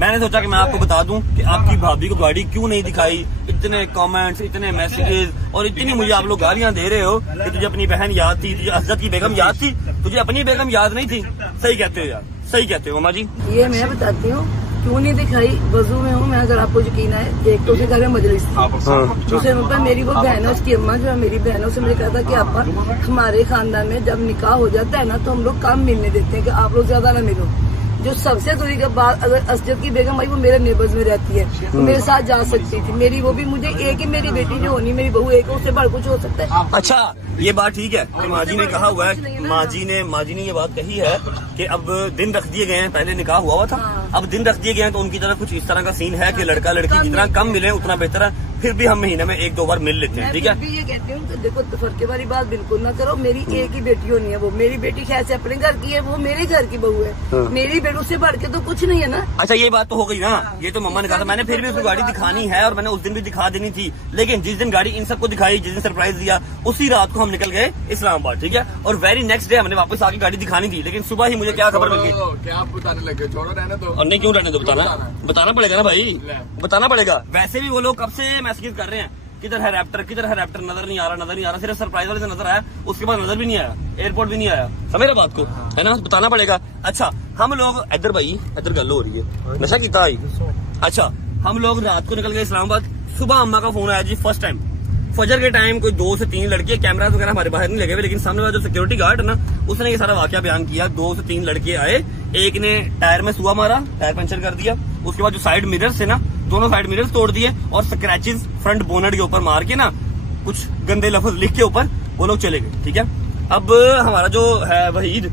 मैंने सोचा कि मैं आपको बता दूं कि आपकी भाभी को गाड़ी क्यों नहीं दिखाई। इतने कमेंट्स, इतने मैसेजेस और इतनी मुझे आप लोग गालियां दे रहे हो कि तुझे अपनी बहन याद थी, तुझे हजरत की बेगम याद थी, तुझे अपनी बेगम याद नहीं थी। सही कहते हो यार, सही कहते हो मामा जी। ये मैं बताती हूँ क्यों नहीं दिखाई। वजू में हूँ मैं, अगर आपको यकीन है। एक तो उसे घर में मजलिस थी, दूसरे नंबर मेरी वो बहन है, उसकी अम्मा जो है मेरी बहन है, उसने मुझे कहा था कि आप हमारे खानदान में जब निकाह हो जाता है ना तो हम लोग कम मिलने देते हैं कि आप लोग ज्यादा ना मिलो। जो सबसे दूरी के बाद अगर असजद की बेगम भाई वो मेरे नेबर्स में रहती है, तो मेरे साथ जा सकती थी। मेरी वो भी मुझे एक ही मेरी बेटी जो होनी मेरी बहू एक, उससे बढ़ कुछ हो सकता है। अच्छा ये बात ठीक है कि माँ जी ने कहा हुआ है, माँ जी ने ये बात कही है कि अब दिन रख दिए गए हैं। पहले निकाह हुआ था, अब दिन रख दिए गए हैं, तो उनकी तरफ कुछ इस तरह का सीन है कि लड़का लड़की जितना कम मिले उतना बेहतर है। फिर भी हम महीने में 1-2 बार मिल लेते हैं, ठीक है। मैं ये कहती हूँ कि देखो फर्के वाली बात बिल्कुल ना करो। मेरी एक ही बेटी होनी है, वो मेरी बेटी खैर से अपने घर की है, वो मेरे घर की बहू है। मेरी बेटू से बढ़ के तो कुछ नहीं है ना। अच्छा ये बात तो हो गई ना, ये तो मम्मा ने कहा था। मैंने फिर भी उसको गाड़ी दिखानी है और मैंने उस दिन भी दिखा देनी थी, लेकिन जिस दिन गाड़ी इन सबको दिखाई, जिस दिन सरप्राइज दिया, उसी रात को हम निकल गए इस्लामाबाद, ठीक है। और वेरी नेक्स्ट डे हमने वापस आके गाड़ी दिखानी थी, लेकिन सुबह ही मुझे क्या खबर मिल गई। क्या आप बताने लगे? छोड़ो, रहने दो। और नहीं क्यों रहने दो, बताना पड़ेगा ना भाई, बताना पड़ेगा। वैसे भी वो लोग कब से मैसेज कर रहे हैं किधर है रैप्टर, किधर है रैप्टर, नजर नहीं आ रहा। सिर्फ सरप्राइज वाले से नजर आया, उसके बाद नजर भी नहीं आया, एयरपोर्ट भी नहीं आया। समझ रहे बात को, है ना, बताना पड़ेगा। अच्छा हम लोग इधर भाई इधर गल हो रही है, नशा कितना आई। अच्छा हम लोग रात को निकल गए इस्लामाबाद। सुबह अम्मा का फोन आया जी, फर्स्ट टाइम फजर के टाइम कोई 2 से 3 लड़के, कैमरा वगैरह हमारे बाहर नहीं लगे हुए, लेकिन सामने वाला जो सिक्योरिटी गार्ड है ना, उसने ये सारा वाकया बयान किया। 2 से 3 लड़के आए, एक ने टायर में सुआ मारा, टायर पंचर कर दिया। उसके बाद जो साइड मिरर्स है ना, दोनों साइड मिरर्स तोड़ दिए और स्क्रैचेस फ्रंट बोनट के ऊपर मार के ना कुछ गंदे लफ्ज लिख के ऊपर वो लोग चले गए, ठीक है। अब हमारा जो है वहीद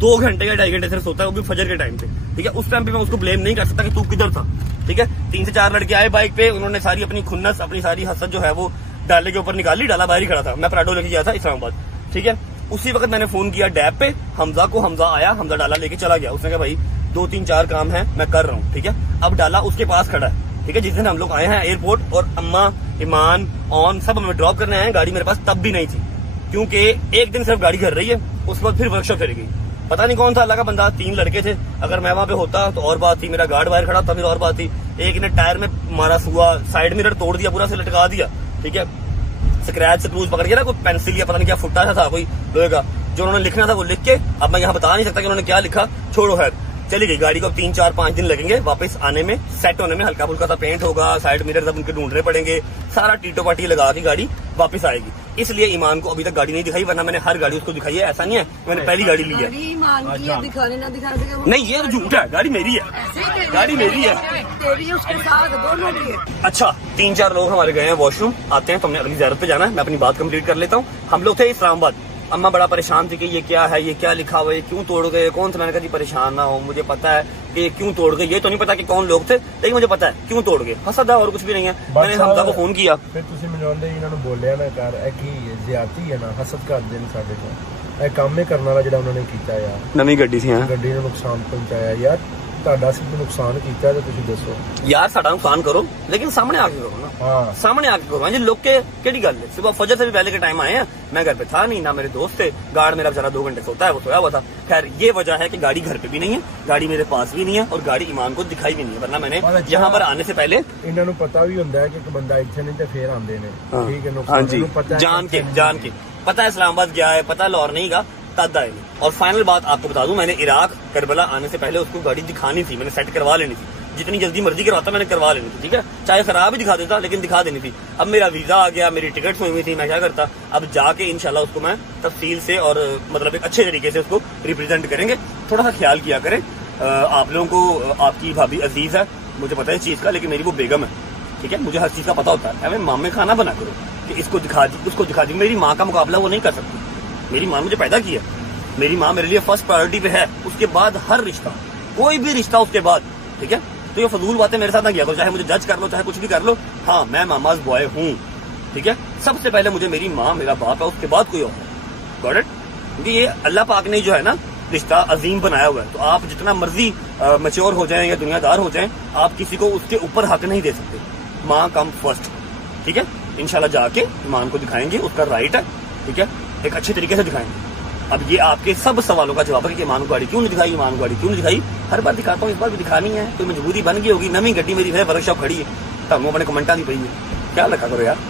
2 घंटे या 2.5 घंटे से सोता है, वो भी फजर के टाइम पे, ठीक है। उस टाइम पे मैं उसको ब्लेम नहीं कर सकता कि तू किधर था, ठीक है। 3 से 4 लड़के आए बाइक पे, उन्होंने सारी अपनी खुन्नस, अपनी सारी हसद जो है वो डाले के ऊपर निकाली। डाला बाहर ही खड़ा था, मैं पराठो लेके गया था इस्लामाबाद, ठीक है। उसी वक्त मैंने फोन किया डैब पे हमजा को, हमजा आया, हमजा डाला लेके चला गया। उसने कहा भाई 2-3-4 काम है मैं कर रहा हूँ, ठीक है। अब डाला उसके पास खड़ा है, ठीक है। जिस दिन हम लोग आए हैं एयरपोर्ट, और अम्मा, ईमान, ऑन सब हमें ड्रॉप करने आए हैं, गाड़ी मेरे पास तब भी नहीं थी, क्योंकि एक दिन सिर्फ गाड़ी कर रही है, उसके बाद फिर वर्कशॉप चली गई। पता नहीं कौन था अल्लाह का बंदा, 3 लड़के थे। अगर मैं वहां पे होता तो और बात थी, मेरा गार्ड बाहर खड़ा था फिर और बात थी। एक ने टायर में मारा सुआ, साइड मिरर तोड़ दिया, पूरा से लटका दिया, ठीक है। स्क्रैच से क्रूज पकड़ के ना, कोई पेंसिल या पता नहीं क्या फुटा था कोई लोहे का, जो उन्होंने लिखना था वो लिख के, अब मैं यहाँ बता नहीं सकता कि उन्होंने क्या लिखा, छोड़ो है। चली गई गाड़ी को। अब 3-4-5 दिन लगेंगे वापस आने में, सेट होने में। हल्का फुल्का सा पेंट होगा, साइड मिरर सब उनके ढूंढने पड़ेंगे, सारा टीटो पाटी लगा के गाड़ी वापस आएगी। इसलिए ईमान को अभी तक गाड़ी नहीं दिखाई, वरना मैंने हर गाड़ी उसको दिखाई है। ऐसा नहीं है मैंने पहली गाड़ी ली है, दिखाने ना दिखाने नहीं ये तो झूठ है, गाड़ी मेरी है, गाड़ी मेरी है, तेरी उसके साथ दोनों भी है। अच्छा 3-4 लोग हमारे गए हैं वॉशरूम, आते हैं तो हमने अगली ज़ियारत पे जाना है। मैं अपनी बात कंप्लीट कर लेता हूँ। हम लोग थे इस्लामाबाद, अम्मा बड़ा परेशान थी कि ये क्या है, ये क्या लिखा हुआ है, क्यों तोड़ गए, कौन सा। मैंने कहा जी परेशान ना हो, मुझे पता है कि ये क्यों तोड़ गए। ये तो नहीं पता कि कौन लोग थे, लेकिन मुझे पता है क्यों तोड़ गए। हसद है और कुछ भी नहीं है। मैंने हमजा को फोन किया, फिर ਤੁਸੀਂ ਮੈਨੂੰ ਆਂਦੇ ਇਹਨਾਂ ਨੂੰ ਬੋਲਿਆ ਨਾ ਕਰ, ਇਹ ਕੀ ਜ਼ਿਆਦਤੀ ਹੈ ਨਾ, ਹਸਦ ਕਰਦੇ ਨੇ ਸਾਡੇ ਕੋਲ। ਇਹ ਕੰਮ ਹੀ ਕਰਨ ਵਾਲਾ ਜਿਹੜਾ ਉਹਨਾਂ ਨੇ ਕੀਤਾ ਯਾਰ। ਨਵੀਂ ਗੱਡੀ ਸੀ, ਹਾਂ ਗੱਡੀ ਨੂੰ ਨੁਕਸਾਨ ਪਹੁੰਚਾਇਆ ਯਾਰ। ਤੁਹਾਡਾ ਸਿਰਫ ਨੁਕਸਾਨ ਕੀਤਾ ਤੇ ਤੁਸੀਂ ਦੱਸੋ यार साडा नुकसान करो, लेकिन सामने आके करो ना। हाँ सामने आके करो। जी लोग के केड़ी गल है, सुबह फजर से भी पहले के टाइम आए हैं, मैं घर पे था नहीं, ना मेरे दोस्त थे। गार्ड मेरा बेचारा 2 घंटे सोता है, वो सोया हुआ था। खैर ये वजह है कि गाड़ी घर पे भी नहीं है, गाड़ी मेरे पास भी नहीं है, और गाड़ी ईमान को दिखाई भी नहीं है, वरना मैंने यहाँ पर आने से पहले ਇਹਨਾਂ ਨੂੰ ਪਤਾ ਵੀ ਹੁੰਦਾ ਹੈ ਕਿ ਇੱਕ ਬੰਦਾ ਇੱਥੇ ਨਹੀਂ ਤੇ ਫੇਰ ਆਉਂਦੇ ਨੇ। ਠੀਕ ਹੈ, हाँ ਨੁਕਸਾਨ जी, ਨੂੰ ਪਤਾ ਹੈ, जान के पता है इस्लामाबाद गया है, पता लाहौर नहीं गा तद आए नहीं। और फाइनल बात आपको बता दूं, मैंने इराक करबला आने से पहले उसको गाड़ी दिखानी थी, मैंने सेट करवा लेनी थी। जितनी जल्दी मर्जी करवाता मैंने करवा लेनी थी, ठीक है। चाहे खराब ही दिखा देता, लेकिन दिखा देनी थी। अब मेरा वीजा आ गया, मेरी टिकट हुई थी, मैं क्या करता, अब जाके इंशाल्लाह उसको मैं तफसील से और मतलब एक अच्छे तरीके से उसको रिप्रेजेंट करेंगे। थोड़ा सा ख्याल किया करें। आप लोगों को आपकी भाभी अजीज है, मुझे पता है इस चीज का, लेकिन मेरी वो बेगम है, ठीक है। मुझे हर चीज का पता होता है। हमें मामे खाना बना करो कि इसको दिखा दी, उसको दिखा दी। मेरी माँ का मुकाबला वो नहीं कर सकती। मेरी माँ मुझे पैदा किया, मेरी माँ मेरे लिए फर्स्ट प्रायोरिटी पे है, उसके बाद हर रिश्ता, कोई भी रिश्ता उसके बाद, ठीक है। तो ये फजूल बातें मेरे साथ ना किया करो, चाहे मुझे जज कर लो, चाहे कुछ भी कर लो। हाँ मैं मामाज बॉय हूँ, ठीक है। सबसे पहले मुझे मेरी माँ, मेरा बाप है, उसके बाद कोई और है। Got it? क्योंकि ये अल्लाह पाक ने जो है ना रिश्ता अजीम बनाया हुआ है। तो आप जितना मर्जी मैच्योर हो जाएं या दुनियादार हो जाएं, आप किसी को उसके ऊपर हक नहीं दे सकते। माँ कम फर्स्ट, ठीक है। इंशाल्लाह जाके ईमान को दिखाएंगे, उसका राइट है, ठीक है, एक अच्छे तरीके से दिखाएंगे। اب یہ آپ کے سب سوالوں کا جواب ہے کہ ایمان کو گاڑی کیوں نہیں دکھائی، ایمان کو گاڑی کیوں نہیں دکھائی. ہر بار دکھاتا ہوں، اس بار بھی دکھانی ہے، کوئی مجبوری بن گئی ہوگی. نویں گڈی میری ہے ورک شاپ کھڑی ہے، تمہیں اپنے کمنٹاں دی پئی ہے. خیال رکھا کرو یار.